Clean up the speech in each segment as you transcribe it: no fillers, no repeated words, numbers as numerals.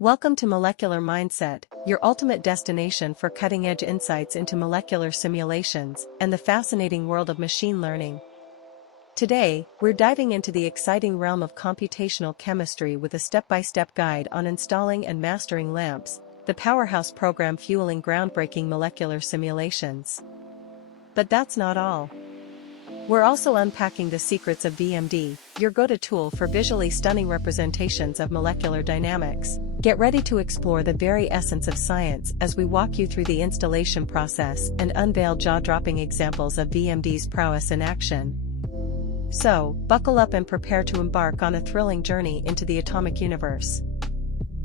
Welcome to Molecular Mindset, your ultimate destination for cutting-edge insights into molecular simulations and the fascinating world of machine learning. Today, we're diving into the exciting realm of computational chemistry with a step-by-step guide on installing and mastering LAMMPS, the powerhouse program fueling groundbreaking molecular simulations. But that's not all. We're also unpacking the secrets of VMD, your go-to tool for visually stunning representations of molecular dynamics. Get ready to explore the very essence of science as we walk you through the installation process and unveil jaw-dropping examples of VMD's prowess in action. So, buckle up and prepare to embark on a thrilling journey into the atomic universe.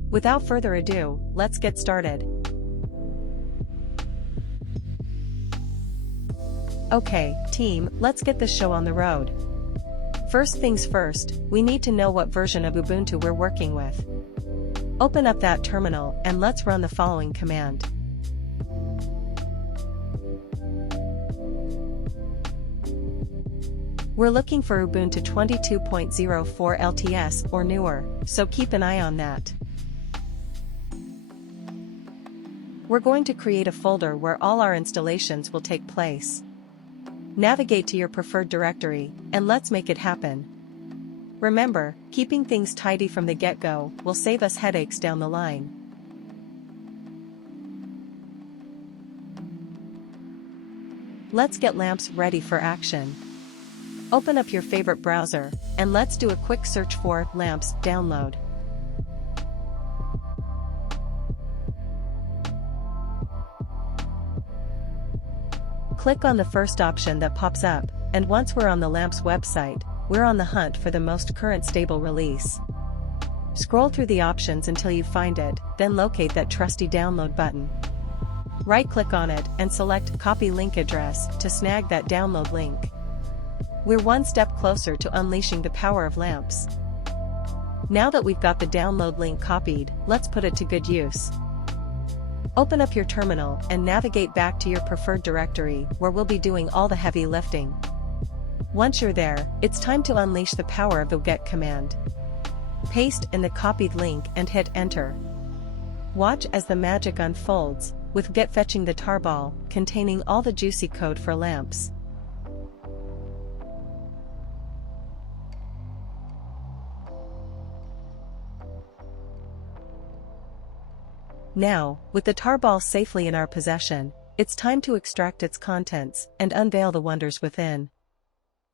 Without further ado, let's get started. Okay, team, let's get this show on the road. First things first, we need to know what version of Ubuntu we're working with. Open up that terminal and let's run the following command. We're looking for Ubuntu 22.04 LTS or newer, so keep an eye on that. We're going to create a folder where all our installations will take place. Navigate to your preferred directory, and let's make it happen. Remember, keeping things tidy from the get-go will save us headaches down the line. Let's get LAMMPS ready for action. Open up your favorite browser, and let's do a quick search for LAMMPS download. Click on the first option that pops up, and once we're on the LAMMPS website, we're on the hunt for the most current stable release. Scroll through the options until you find it, then locate that trusty download button. Right-click on it and select Copy Link Address to snag that download link. We're one step closer to unleashing the power of LAMMPS. Now that we've got the download link copied, let's put it to good use. Open up your terminal and navigate back to your preferred directory where we'll be doing all the heavy lifting. Once you're there, it's time to unleash the power of the get command. Paste in the copied link and hit enter. Watch as the magic unfolds, with get fetching the tarball, containing all the juicy code for LAMMPS. Now, with the tarball safely in our possession, it's time to extract its contents and unveil the wonders within.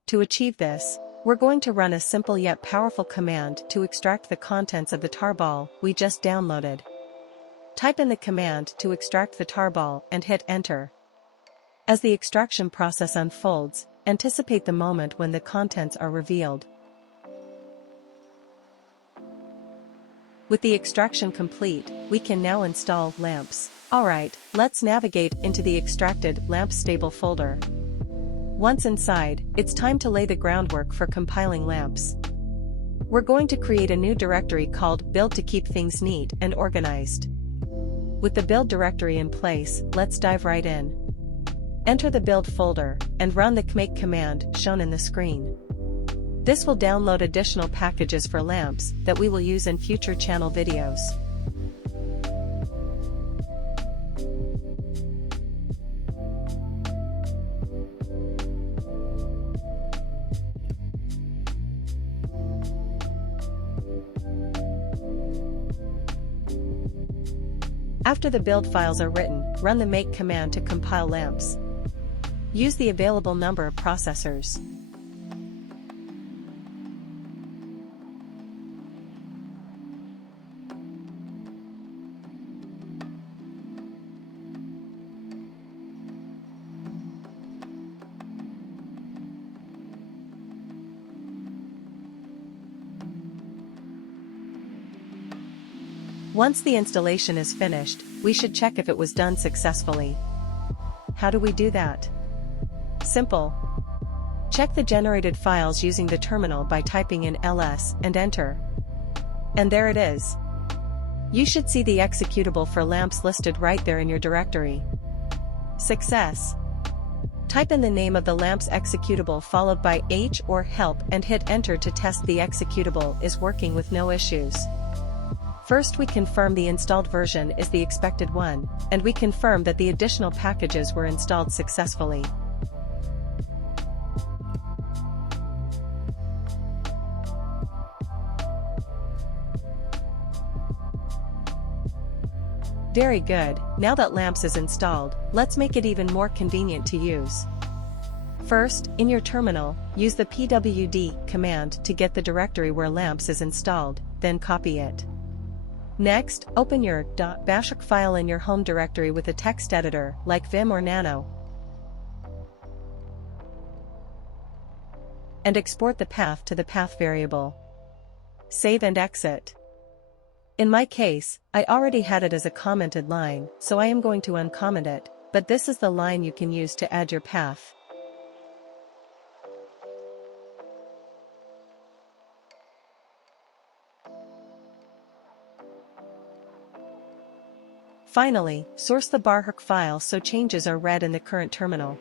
To achieve this, we're going to run a simple yet powerful command to extract the contents of the tarball we just downloaded. Type in the command to extract the tarball and hit enter. As the extraction process unfolds, anticipate the moment when the contents are revealed. With the extraction complete, we can now install LAMMPS. Alright, let's navigate into the extracted LAMMPS stable folder. Once inside, it's time to lay the groundwork for compiling LAMMPS. We're going to create a new directory called build to keep things neat and organized. With the build directory in place, let's dive right in. Enter the build folder, and run the make command shown in the screen. This will download additional packages for LAMMPS that we will use in future channel videos. After the build files are written, run the make command to compile LAMMPS. Use the available number of processors. Once the installation is finished, we should check if it was done successfully. How do we do that? Simple. Check the generated files using the terminal by typing in ls and enter. And there it is. You should see the executable for LAMMPS listed right there in your directory. Success. Type in the name of the LAMMPS executable followed by H or help and hit enter to test the executable is working with no issues. First we confirm the installed version is the expected one, and we confirm that the additional packages were installed successfully. Very good, now that LAMMPS is installed, let's make it even more convenient to use. First, in your terminal, use the pwd command to get the directory where LAMMPS is installed, then copy it. Next, open your .bash file in your home directory with a text editor, like Vim or Nano, and export the path to the path variable. Save and exit. In my case, I already had it as a commented line, so I am going to uncomment it, but this is the line you can use to add your path. Finally, source the barhook file so changes are read in the current terminal.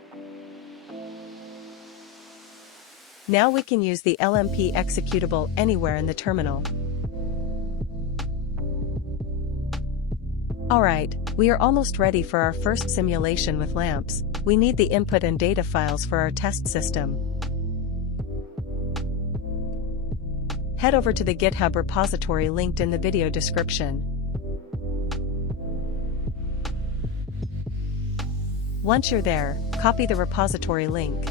Now we can use the LMP executable anywhere in the terminal. Alright, we are almost ready for our first simulation with LAMMPS. We need the input and data files for our test system. Head over to the GitHub repository linked in the video description. Once you're there, copy the repository link.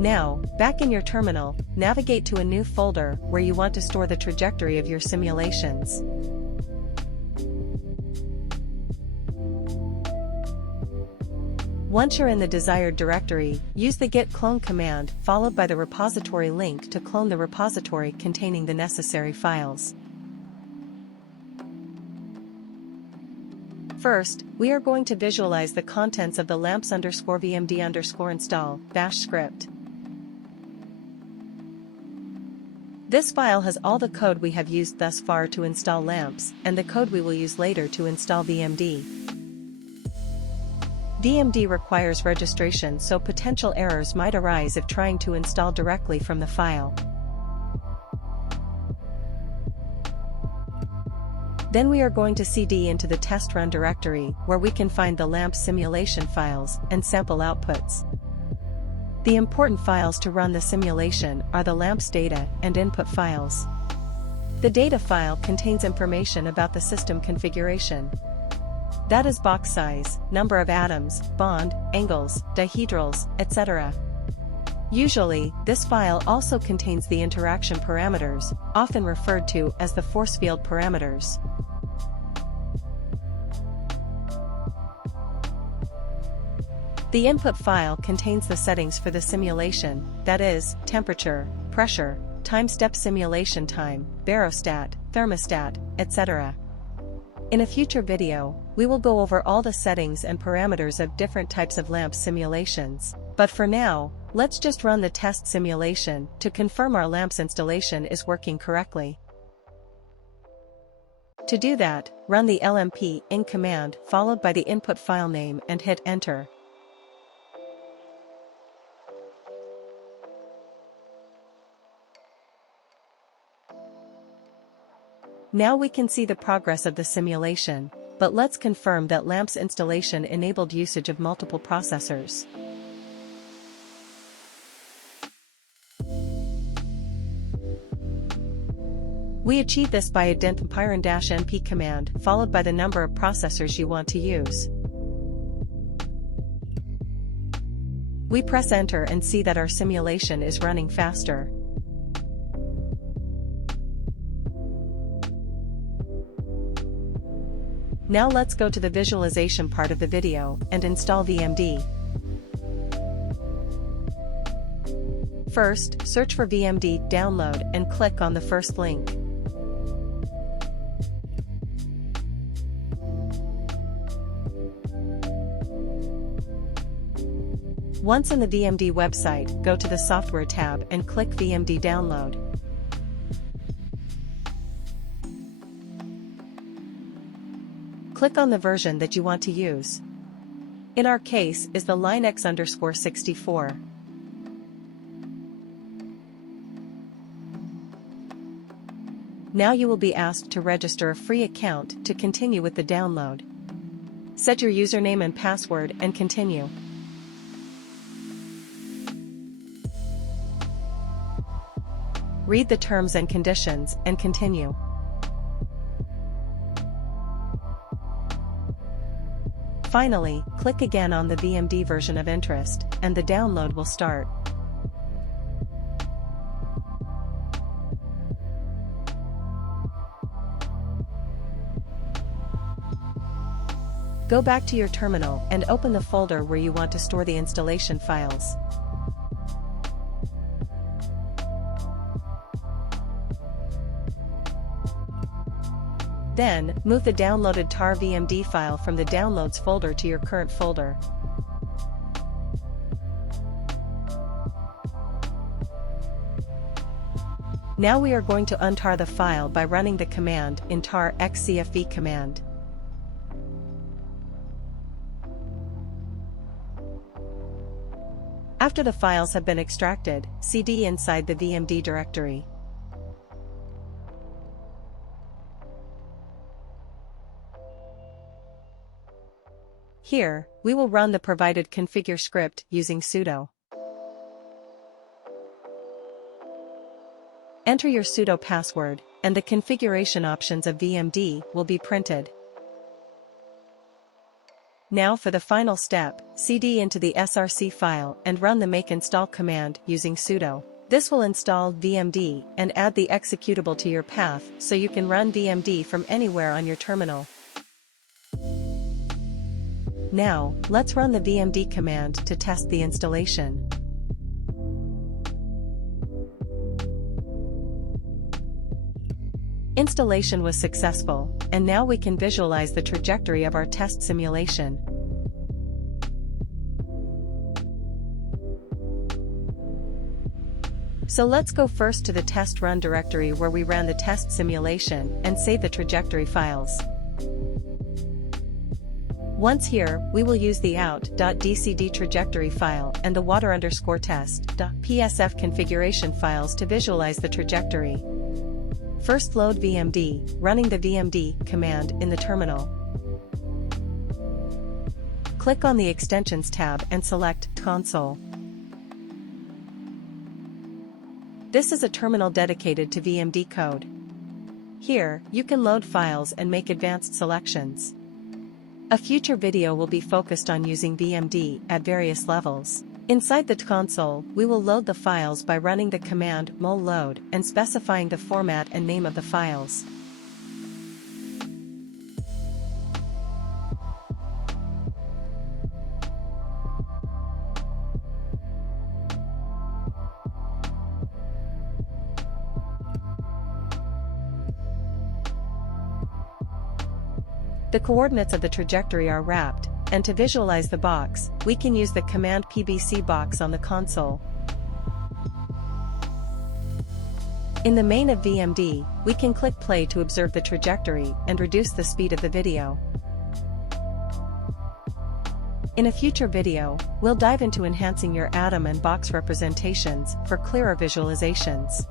Now, back in your terminal, navigate to a new folder where you want to store the trajectory of your simulations. Once you're in the desired directory, use the git clone command followed by the repository link to clone the repository containing the necessary files. First, we are going to visualize the contents of the LAMMPS_VMD_install bash script. This file has all the code we have used thus far to install LAMMPS, and the code we will use later to install VMD. VMD requires registration, so potential errors might arise if trying to install directly from the file. Then we are going to cd into the test run directory, where we can find the LAMMPS simulation files and sample outputs. The important files to run the simulation are the LAMMPS data and input files. The data file contains information about the system configuration. That is box size, number of atoms, bond, angles, dihedrals, etc. Usually, this file also contains the interaction parameters, often referred to as the force field parameters. The input file contains the settings for the simulation, that is, temperature, pressure, time step simulation time, barostat, thermostat, etc. In a future video, we will go over all the settings and parameters of different types of LAMMPS simulations, but for now, let's just run the test simulation to confirm our LAMMPS installation is working correctly. To do that, run the LMP in command followed by the input file name and hit enter. Now we can see the progress of the simulation, but let's confirm that LAMMPS installation enabled usage of multiple processors. We achieve this by identifying-np command followed by the number of processors you want to use. We press enter and see that our simulation is running faster. Now let's go to the visualization part of the video and install VMD. First, search for VMD download and click on the first link. Once in the VMD website, go to the Software tab and click VMD Download. Click on the version that you want to use. In our case is the Linux_64. Now you will be asked to register a free account to continue with the download. Set your username and password and continue. Read the terms and conditions and continue. Finally, click again on the VMD version of interest, and the download will start. Go back to your terminal and open the folder where you want to store the installation files. Then, move the downloaded tar VMD file from the Downloads folder to your current folder. Now we are going to untar the file by running the command in tar xcfv command. After the files have been extracted, cd inside the VMD directory. Here, we will run the provided configure script using sudo. Enter your sudo password, and the configuration options of VMD will be printed. Now for the final step, cd into the src file and run the make install command using sudo. This will install VMD and add the executable to your path so you can run VMD from anywhere on your terminal. Now, let's run the VMD command to test the installation. Installation was successful, and now we can visualize the trajectory of our test simulation. So let's go first to the test run directory where we ran the test simulation and save the trajectory files. Once here, we will use the out.dcd trajectory file and the water_test.psf configuration files to visualize the trajectory. First load VMD, running the VMD command in the terminal. Click on the Extensions tab and select Console. This is a terminal dedicated to VMD code. Here, you can load files and make advanced selections. A future video will be focused on using VMD at various levels. Inside the console, we will load the files by running the command mul-load and specifying the format and name of the files. The coordinates of the trajectory are wrapped, and to visualize the box, we can use the command pbc box on the console. In the main of VMD, we can click play to observe the trajectory and reduce the speed of the video. In a future video, we'll dive into enhancing your atom and box representations for clearer visualizations.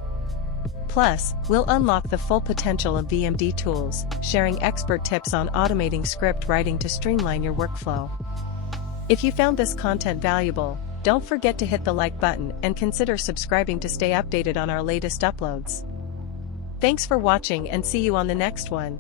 Plus, we'll unlock the full potential of VMD tools, sharing expert tips on automating script writing to streamline your workflow. If you found this content valuable, don't forget to hit the like button and consider subscribing to stay updated on our latest uploads. Thanks for watching and see you on the next one.